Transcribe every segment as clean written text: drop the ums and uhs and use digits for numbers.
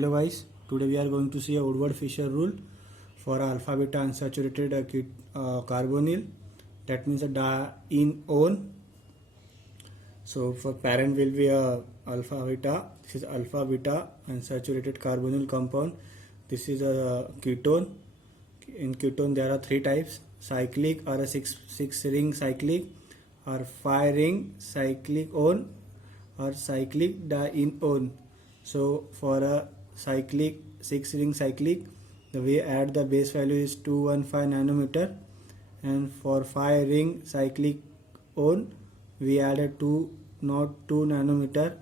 Hello guys, today we are going to see a Woodward-Fisher rule for alpha beta unsaturated carbonyl, that means a diene. So for parent will be a alpha beta. This is alpha beta unsaturated carbonyl compound. This is a ketone. In ketone there are three types: cyclic or a six ring cyclic, or 5 ring cyclic one, or cyclic diene. So for a cyclic 6 ring cyclic, the way add the base value is 215 nanometer, and for 5 ring cyclic one we add a 202 nanometer,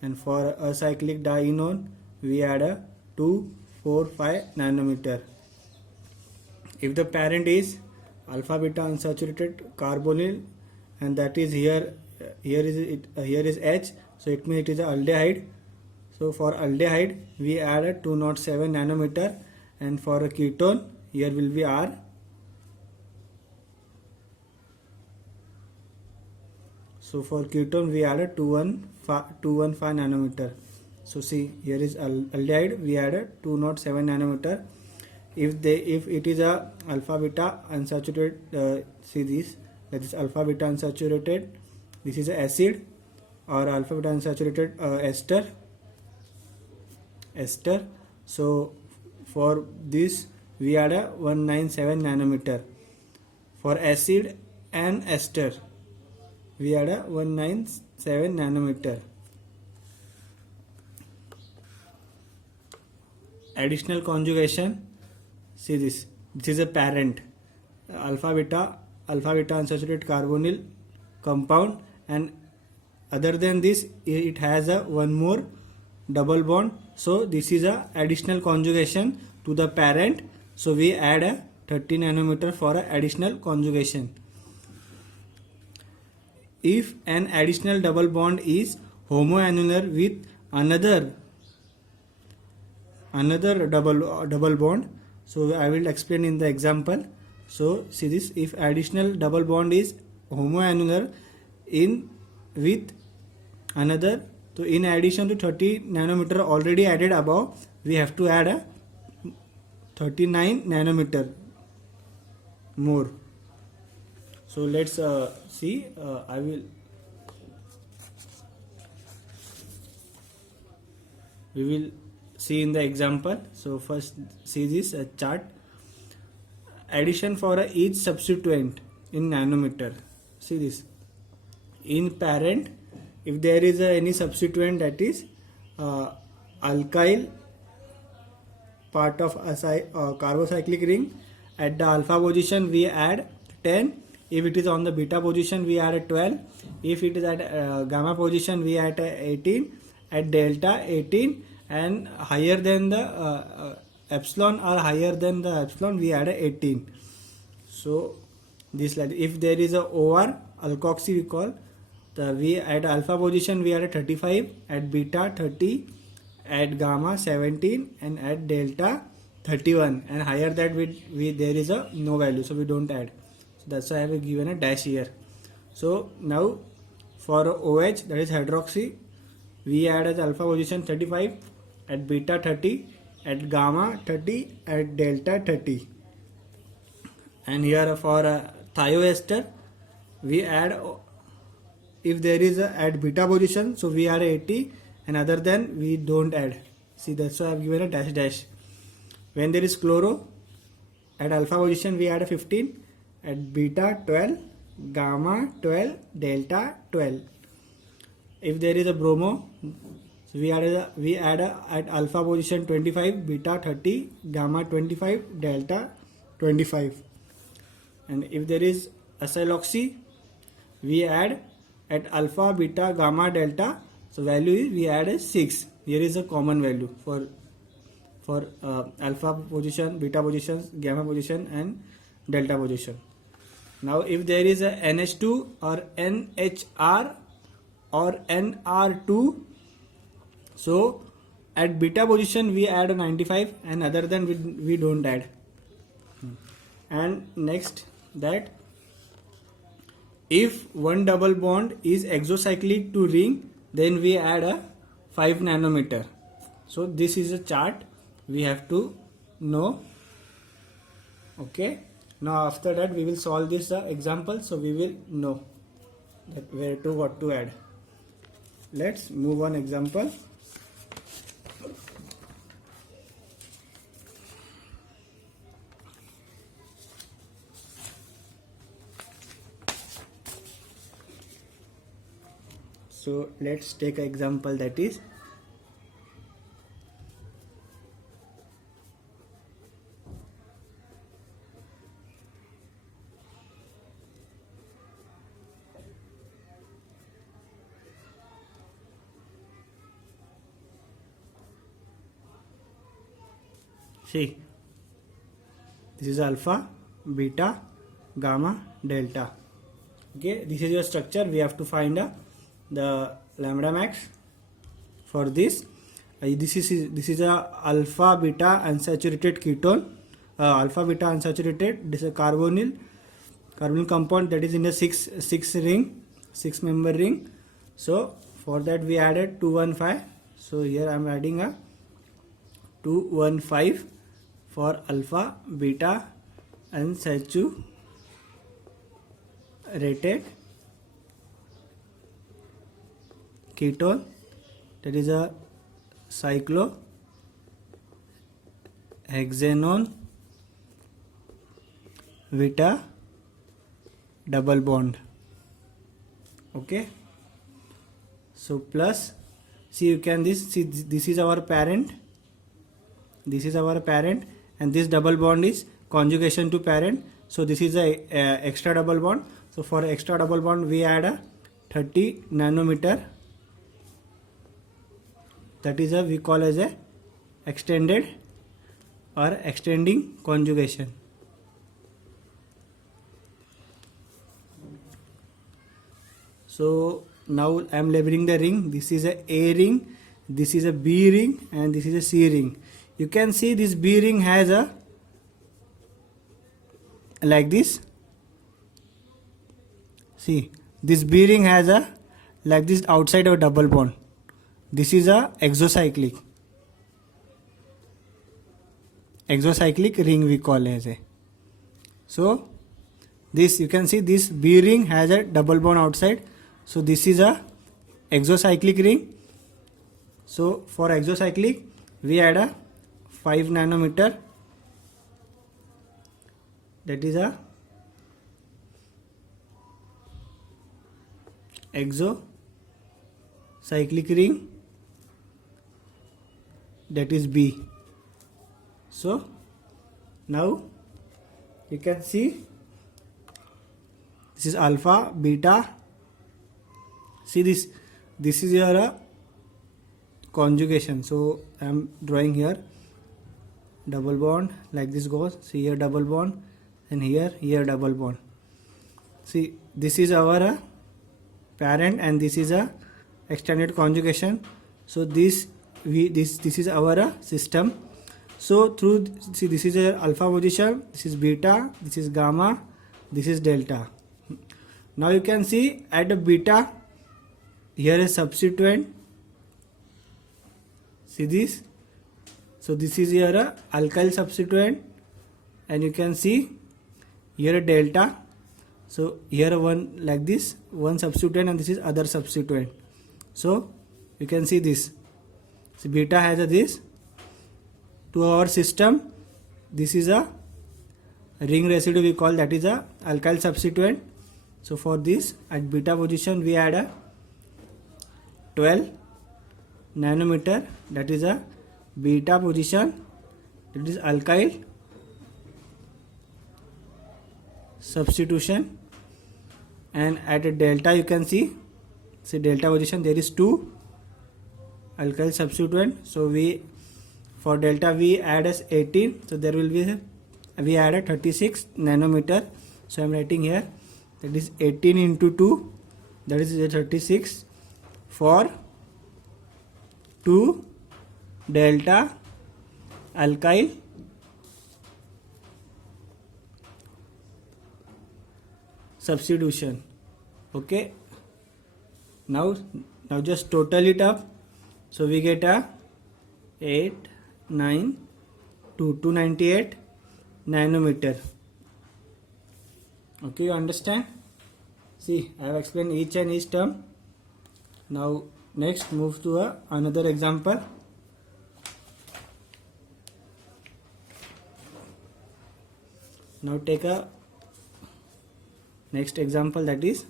and for a cyclic diene we add a 245 nanometer. If the parent is alpha beta unsaturated carbonyl, and that is here is H, so it means it is a aldehyde. So for aldehyde we add a 207 nanometer, and for a ketone here will be R. So for ketone we add a 215 nanometer. So see, here is aldehyde, we add a 207 nanometer. If it is a alpha beta unsaturated, see this, that is alpha beta unsaturated, this is a acid, or alpha beta unsaturated ester. So for this we add a 197 nanometer. For acid and ester we add a 197 nanometer. Additional conjugation, see this is a parent alpha beta unsaturated carbonyl compound, and other than this it has a one more double bond. So this is a additional conjugation to the parent, so we add a 30 nanometer for a additional conjugation. If an additional double bond is homoannular with another double bond, so I will explain in the example. So see this, if additional double bond is homoannular with another, so in addition to 30 nanometer already added above, we have to add a 39 nanometer more. So let's see, we will see in the example. So first see this chart. Addition for each substituent in nanometer. See this, in parent, if there is any substituent, that is alkyl part of a carbocyclic ring, at the alpha position we add 10. If it is on the beta position we add a 12. If it is at gamma position we add a 18. At delta 18, and higher than the epsilon or higher than the epsilon we add a 18. So this, like, if there is a OR alkoxy we call, we at alpha position we add a 35, at beta 30, at gamma 17, and at delta 31, and higher that we there is a no value, so we don't add. So that's why I have given a dash here. So now for OH, that is hydroxy, we add at alpha position 35, at beta 30, at gamma 30, at delta 30. And here for thioester we add, if there is at beta position, so we add 80, and other than we don't add. See, that's why I have given a dash. When there is chloro, at alpha position we add a 15, at beta 12, gamma 12, delta 12. If there is a bromo, so we add at alpha position 25, beta 30, gamma 25, delta 25. And if there is acyloxy, we add at alpha, beta, gamma, delta, so value is we add a 6. Here is a common value for alpha position, beta position, gamma position, and delta position. Now if there is a NH2 or NHR or NR2, so at beta position we add a 95, and other than we don't add. And next, that if one double bond is exocyclic to ring, then we add a 5 nanometer. So this is a chart we have to know. Okay, now after that we will solve this example, so we will know that where to what to add. Let's move on example. So let's take an example, that is see, this is alpha, beta, gamma, delta. Okay, this is your structure. We have to find the lambda max for this. This is a alpha beta unsaturated ketone, alpha beta unsaturated. This is a carbonyl compound that is in a six member ring. So for that we added 215. So here I am adding a 215 for alpha beta unsaturated ketone, that is a cyclohexanone beta double bond. Okay, so plus, see, you can this is our parent, and this double bond is conjugation to parent. So this is a extra double bond. So for extra double bond we add a 30 nanometer, that is we call as a extended or extending conjugation. So now I am labeling the ring. This is a ring, this is a B ring, and this is a C ring. You can see this B ring has a like this. See, this B ring has a like this outside of double bond. This is a exocyclic ring we call as a. So this, you can see this B ring has a double bond outside. So this is a exocyclic ring. So for exocyclic we add a 5 nanometer, that is a exocyclic ring, that is B. So now you can see this is alpha, beta. See this is your conjugation. So I am drawing here double bond, like this goes. See here double bond, and here double bond. See, this is our parent, and this is a extended conjugation. So this is our system. So through, see, this is a alpha position, this is beta, this is gamma, this is delta. Now you can see at the beta, here is substituent. See this. So this is your alkyl substituent, and you can see here a delta. So here one like this, one substituent, and this is other substituent. So you can see this. So beta has a this. To our system, this is a ring residue we call, that is a alkyl substituent. So for this, at beta position we add a 12 nanometer, that is a beta position, that is alkyl substitution. And at a delta you can see delta position, there is 2 alkyl substituent. So we, for delta we add as 18, so there will be we add a 36 nanometer. So I am writing here, that is 18 into 2, that is 36 for 2 delta alkyl substitution. Okay, now just total it up. So we get a 8 9 298 nanometer. Okay, you understand? See, I have explained each and each term. Now next move to another example. Now take a next example, that is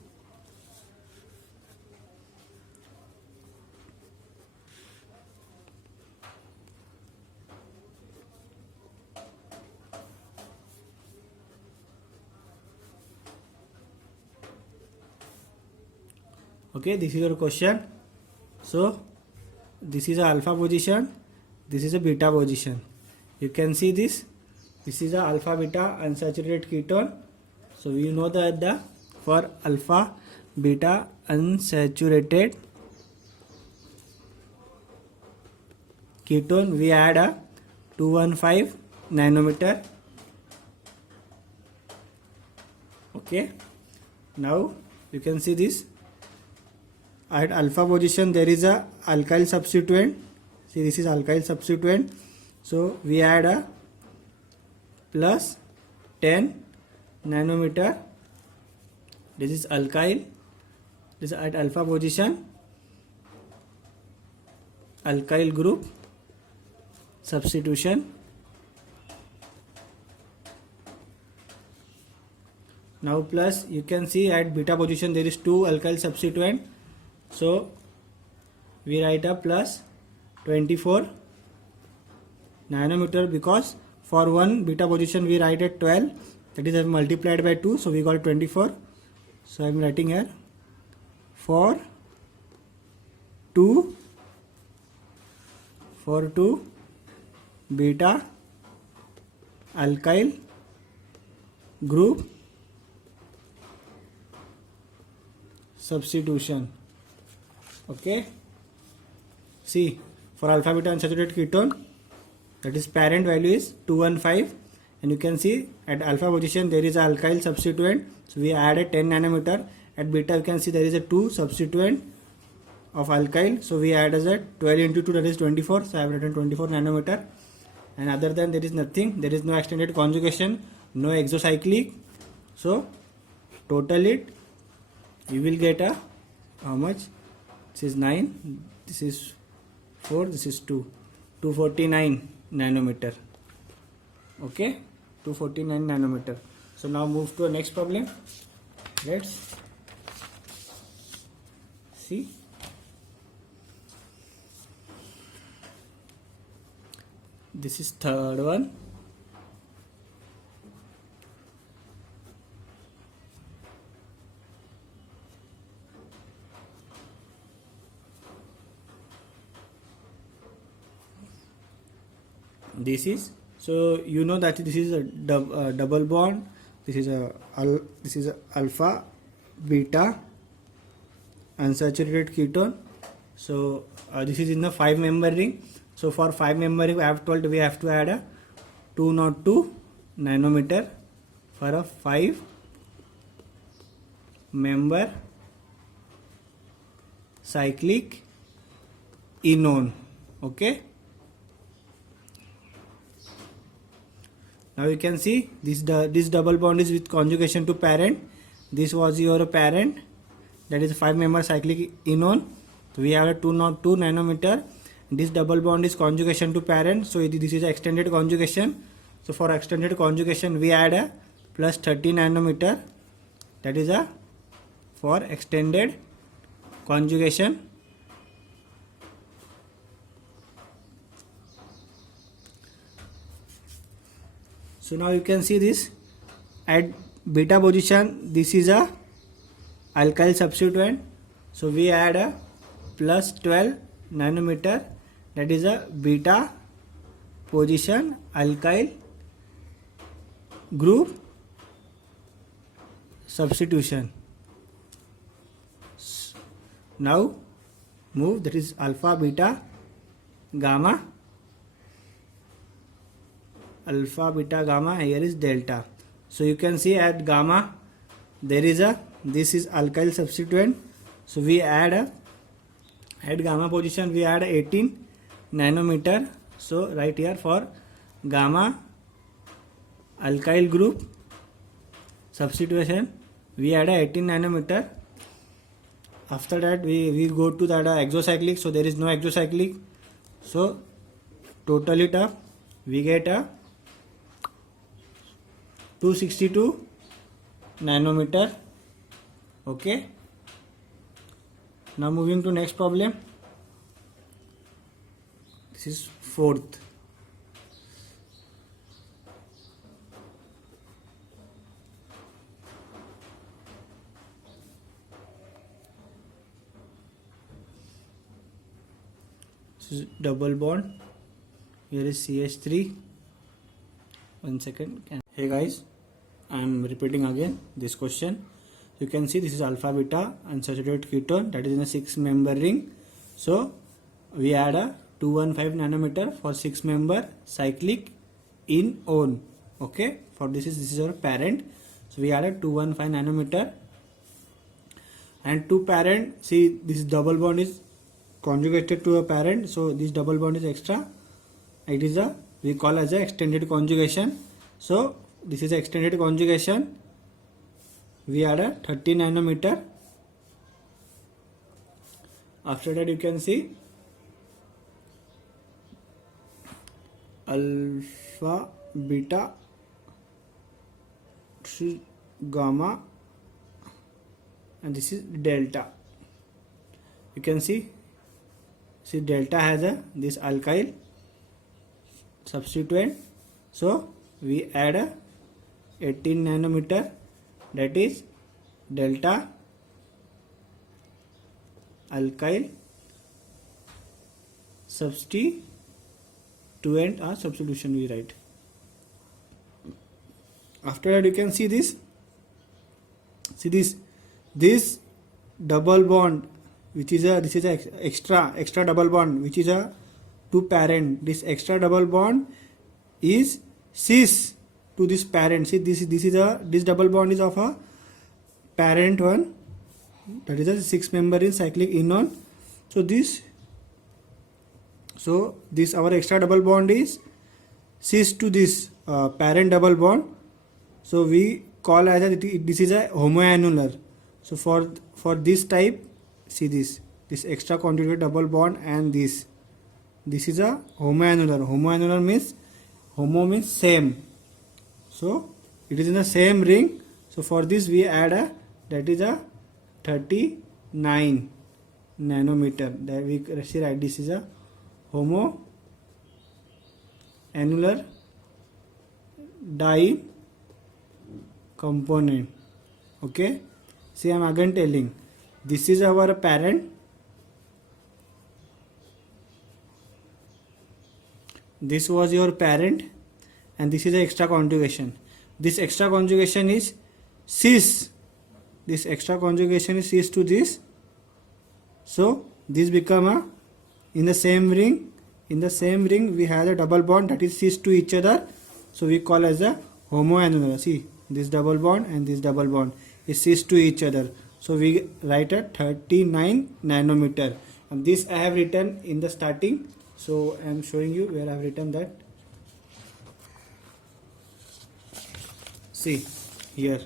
okay, this is your question. So this is a alpha position, this is a beta position. You can see this is a alpha beta unsaturated ketone. So we know that for alpha beta unsaturated ketone we add a 215 nanometer. Okay, now you can see this. At alpha position there is a alkyl substituent. See, this is alkyl substituent. So we add a plus 10 nanometer. This is alkyl. This is at alpha position. Alkyl group substitution. Now plus you can see at beta position there is 2 alkyl substituent. So we write a plus 24 nanometer, because for one beta position we write at 12, that is multiplied by 2, so we got 24. So I am writing here for 2 beta alkyl group substitution. Okay, see, for alpha beta unsaturated ketone, that is parent value is 215, and you can see at alpha position there is a alkyl substituent, so we add a 10 nanometer. At beta you can see there is a 2 substituent of alkyl, so we add as a 12 into 2, that is 24, so I have written 24 nanometer. And other than there is nothing, there is no extended conjugation, no exocyclic. So total it, you will get a how much? This is 9, this is 4, this is 2, 249 nanometer. Okay, 249 nanometer. So now move to the next problem. Let's see. This is third one. This is, so you know that this is a double bond. This is a alpha beta unsaturated ketone. So this is in the 5-member ring. So for 5-member ring I have told we have to add a 202 nanometer for a 5-member cyclic enone. Okay, now you can see this double bond is with conjugation to parent. This was your parent, that is 5-member cyclic enone. So we have a 202 nanometer. This double bond is conjugation to parent, so this is extended conjugation. So for extended conjugation we add a plus 30 nanometer, that is a for extended conjugation. So now you can see this at beta position, this is a alkyl substituent, so we add a plus 12 nanometer, that is a beta position alkyl group substitution. Now move, that is alpha beta gamma. Alpha beta gamma, here is delta. So you can see at gamma there is a, this is alkyl substituent, so we add a, at gamma position we add 18 nanometer So right here for gamma alkyl group substitution, we add a 18 nanometer. After that we go to that exocyclic, so there is no exocyclic, so total it up, we get a 262 nanometer. Okay, now moving to next problem. This is fourth. This is double bond. Here is CH3. 1 second. Hey guys, I am repeating again this question. You can see this is alpha beta unsaturated ketone that is in a 6-member ring. So we add a 215 nanometer for 6-member cyclic in one. Okay, for this is our parent. So we add a 215 nanometer, and to parent, see this double bond is conjugated to a parent, so this double bond is extra. It is a, we call as a extended conjugation. So this is extended conjugation. We add a 30 nanometer. After that you can see alpha, beta, gamma, and this is delta. You can see delta has a this alkyl substituent, so we add a 18 nanometer, that is delta alkyl substituent, or substitution we write. After that you can see this, this double bond, which is a, this is a extra double bond which is a to parent. This extra double bond is cis to this parent. See this is a, this double bond is of a parent one, that is a 6-member in cyclic enone. So this our extra double bond is cis to this parent double bond, so we call as a, this is a homoannular. So for this type, see this extra conjugated double bond, and this is a homoannular. Homoannular means, homo means same, so it is in the same ring. So for this we add a, that is a 39 nanometer, that we write this is a homoannular di component. Okay, see I am again telling, this is our parent, this was your parent, and this is the extra conjugation. This extra conjugation is cis, this extra conjugation is cis to this, so this become a, in the same ring we have a double bond that is cis to each other, so we call as a homoannular. See this double bond and this double bond is cis to each other, so we write a 39 nanometer, and this I have written in the starting, so I am showing you where I have written that. See here,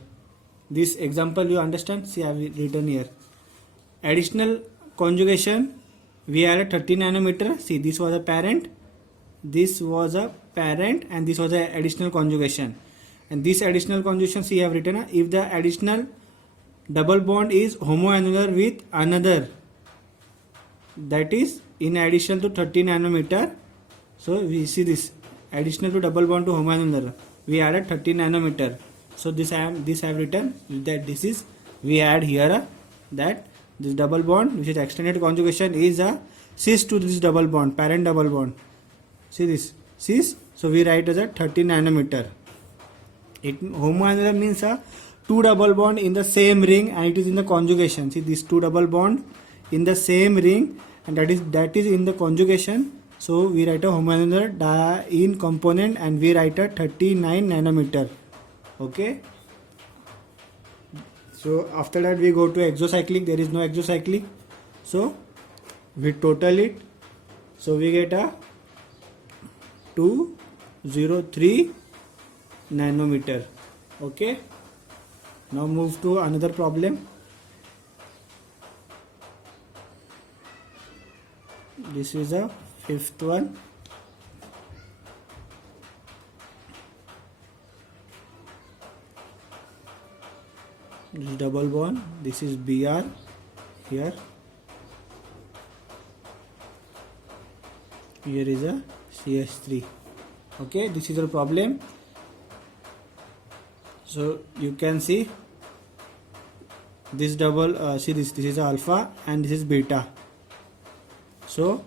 this example you understand, see I have written here additional conjugation, we added 30 nanometer. See this was a parent, and this was a additional conjugation, and this additional conjugation, see I have written if the additional double bond is homoannular with another, that is in addition to 30 nanometer, so we see this additional to double bond to homoannular, we added 30 nanometer. So this I have written that this is, we add here that this double bond which is extended conjugation is a cis to this double bond, parent double bond. See this cis, so we write as a 30 nanometer. It homoannular means a two double bond in the same ring, and it is in the conjugation. See this two double bond in the same ring, and that is in the conjugation, so we write a homoannular diene component, and we write a 39 nanometer. Okay, so after that we go to exocyclic, there is no exocyclic, so we total it, so we get a 203 nanometer. Okay, now move to another problem. This is the fifth one. This is double bond, this is Br here. Here is a CH3. Okay, this is your problem. So you can see this double, see this is alpha and this is beta. So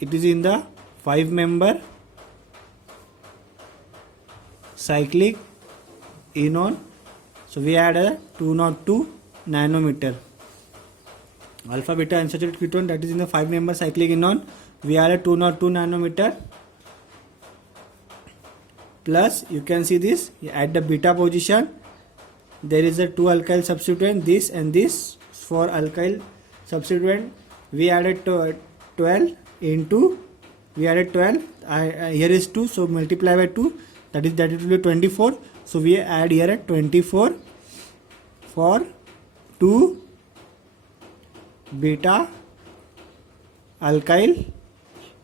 it is in the 5-member cyclic enone. So we add a 202 nanometer. Alpha beta unsaturated ketone, that is in the 5-member cyclic enone. We add a 202 nanometer. Plus you can see this at the beta position there is a 2 alkyl substituent, this and this. For alkyl substituent we added 12 into, we added 12, here is 2, so multiply by 2, that it will be 24. So we add here at 24 for 2 beta alkyl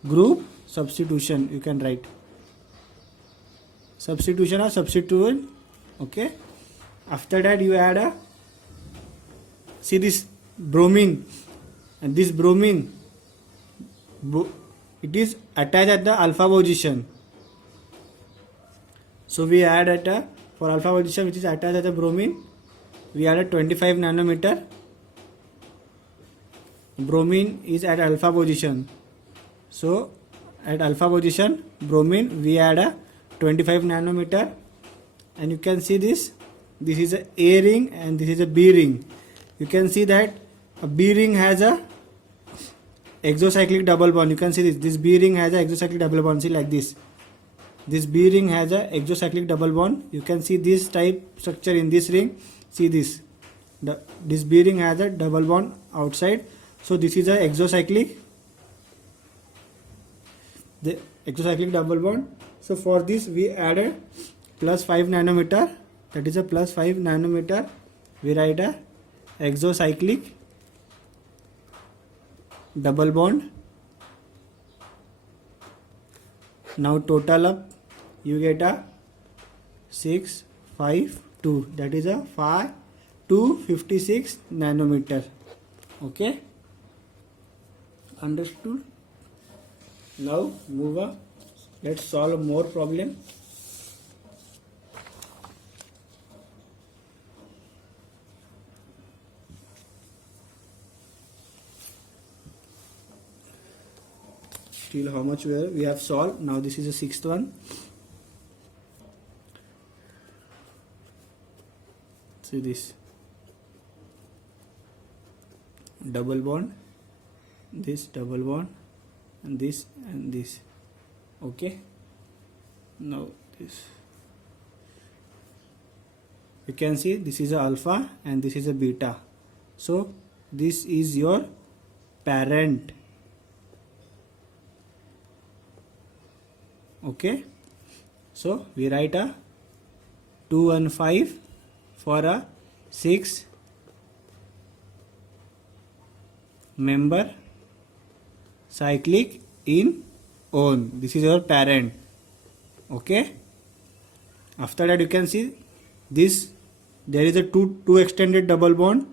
group substitution. You can write substitution or substituent. Okay, after that you add a, see this bromine, and this bromine it is attached at the alpha position. So we add at a, for alpha position which is attached at the bromine, we add a 25 nanometer. Bromine is at alpha position, so at alpha position bromine we add a 25 nanometer. And you can see this is a A ring and this is a B ring. You can see that a B ring has a exocyclic double bond. You can see this B ring has a exocyclic double bond. See like this B ring has a exocyclic double bond. You can see this type structure in this ring. See this B ring has a double bond outside. So this is a exocyclic, the exocyclic double bond. So for this we added plus 5 nanometer, that is a plus 5 nanometer. We write a exocyclic double bond. Now total up you get a 652, that is a 256 nanometer. Okay, understood? Now move on, let's solve more problem. Till how much we have solved. Now this is the sixth one. See this double bond, this double bond, and this and this. Okay, now this you can see this is a alpha and this is a beta. So this is your parent. Okay, so we write a 215 for a 6-member cyclic enone. This is your parent. Okay, after that you can see this, there is a two extended double bond.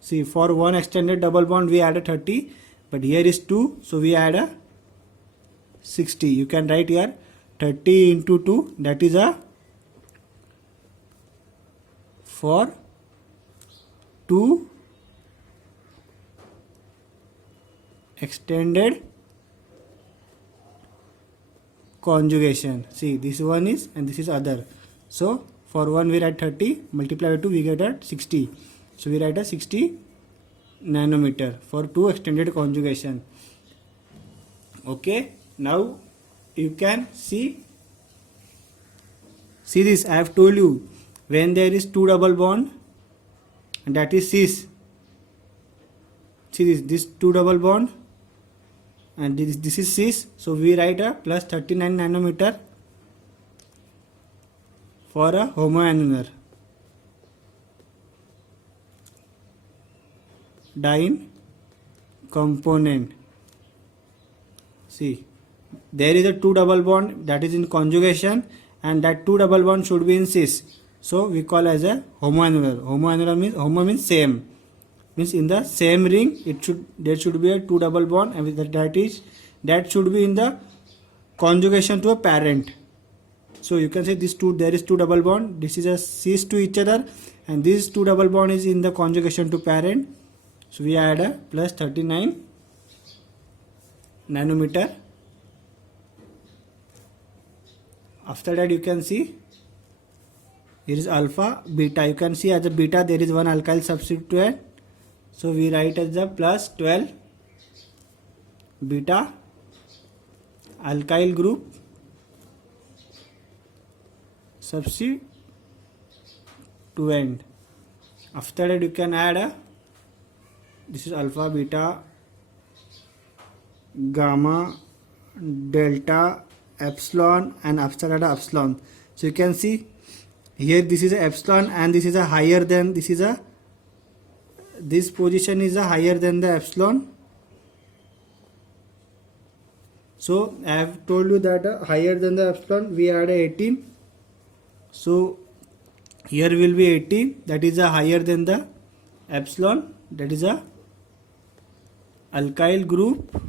See, for one extended double bond we add a 30, but here is 2, so we add a 60. You can write here 30 into 2, that is a for 2 extended conjugation. See, this one is and this is other. So for one we write 30, multiply by 2 we get at 60. So we write a 60 nanometer for 2 extended conjugation. Okay, now you can see this. I have told you, when there is 2 double bond, and that is cis. See this 2 double bond and this is cis, so we write a plus 39 nanometer for a homoannular diene component. See, there is a 2 double bond that is in conjugation, and that 2 double bond should be in cis, so we call as a homoannular. Homoannular means, homo means same, means in the same ring there should be a 2 double bond, and that should be in the conjugation to a parent. So you can say there is 2 double bond, this is a cis to each other, and this 2 double bond is in the conjugation to parent, so we add a plus 39 nanometer. After that, you can see here is alpha beta. You can see as a beta there is one alkyl substituent, so we write as the plus 12 beta alkyl group substituent. After that, you can add this is alpha, beta, gamma, delta, epsilon, and after that epsilon. So you can see here this is a epsilon, and this is a higher than this position is a higher than the epsilon. So I have told you that higher than the epsilon we add 18. So here will be 18, that is a higher than the epsilon, that is a alkyl group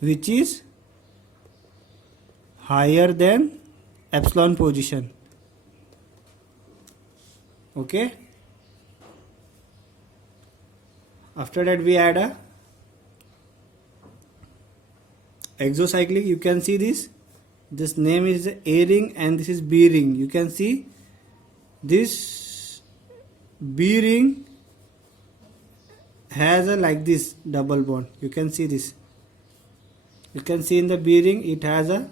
which is higher than epsilon position. Okay. After that we add a exocyclic. You can see this name is A ring and this is B ring. You can see this B ring has a like this double bond. You can see this. You can see in the B ring it has a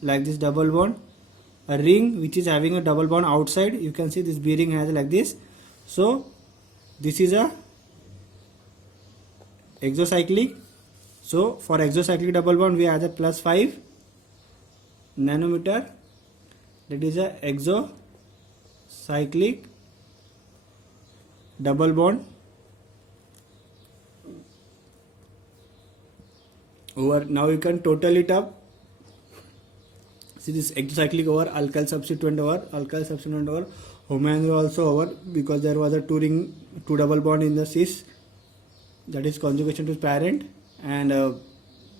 like this double bond. A ring which is having a double bond outside, you can see this B ring has like this. So this is a exocyclic. So for exocyclic double bond we add a plus 5 nanometer, that is a exocyclic double bond over. Now you can total it up. See this exocyclic over alkyl substituent over homoannular also over, because there was a 2 double bond in the cis, that is conjugation to parent, and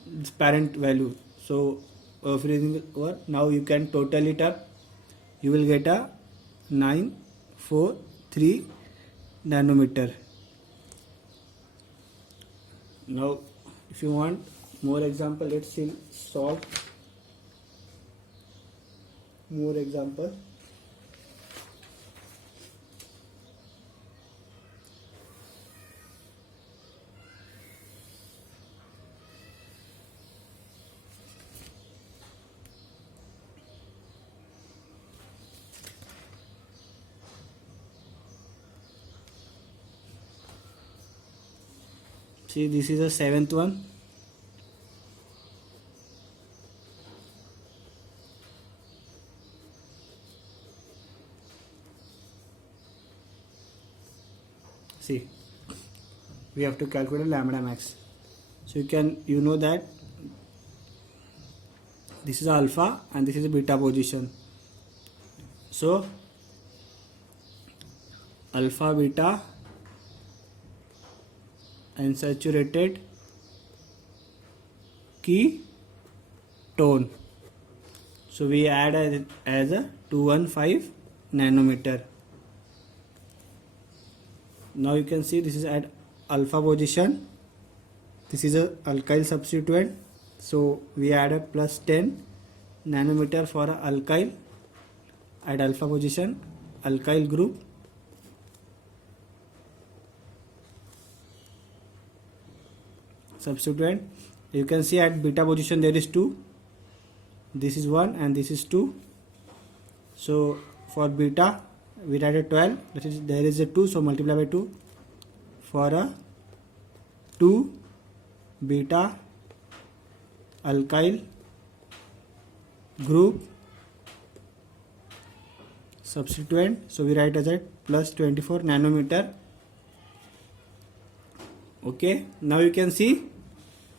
this parent value. So freezing over. Now you can total it up. You will get a 943 nanometer. Now if you want more example, let's see, solve more example. See, this is the 7th one. See, we have to calculate lambda max. So you know that this is alpha and this is a beta position. So alpha beta unsaturated ketone. So we add as a 215 nanometer. Now you can see this is at alpha position. This is a alkyl substituent. So we add a plus 10 nanometer for a alkyl at alpha position, alkyl group. Substituent. You can see at beta position there is 2. This is 1 and this is 2. So for beta we write a 12, that is there is a 2, so multiply by 2 for a 2 beta alkyl group substituent, so we write as a plus 24 nanometer. Okay, now you can see,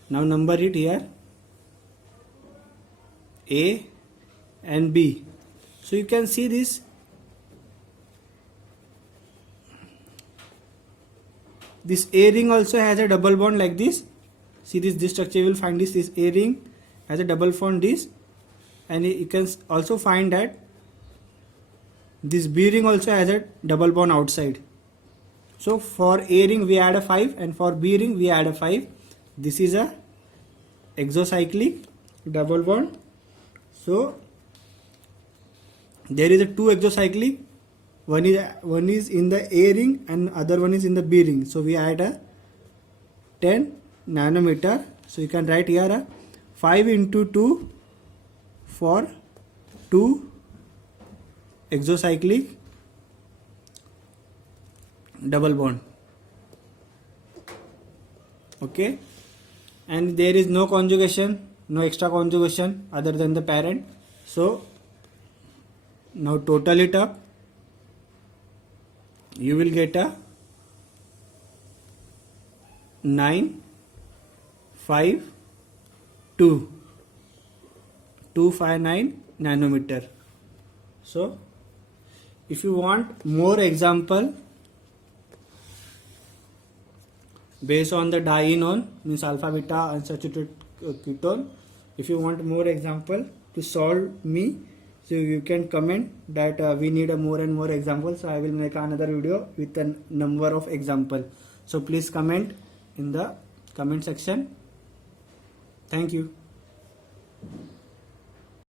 now number it here, A and B. So you can see this, this A ring also has a double bond like this. See this structure, you will find this A ring has a double bond this, and you can also find that this B ring also has a double bond outside. So for A ring we add a 5 and for B ring we add a 5. This is a exocyclic double bond. So there is a two exocyclic, one is in the A ring and other one is in the B ring. So we add a 10 nanometer. So you can write here a 5 into 2 for 2 exocyclic double bond. Okay, and there is no conjugation, no extra conjugation other than the parent. So now total it up, you will get a 259 nanometer. So if you want more example based on the dienone, means alpha beta unsaturated ketone, if you want more example to solve me, so you can comment that we need a more and more examples. So I will make another video with a number of example. So please comment in the comment section. Thank you.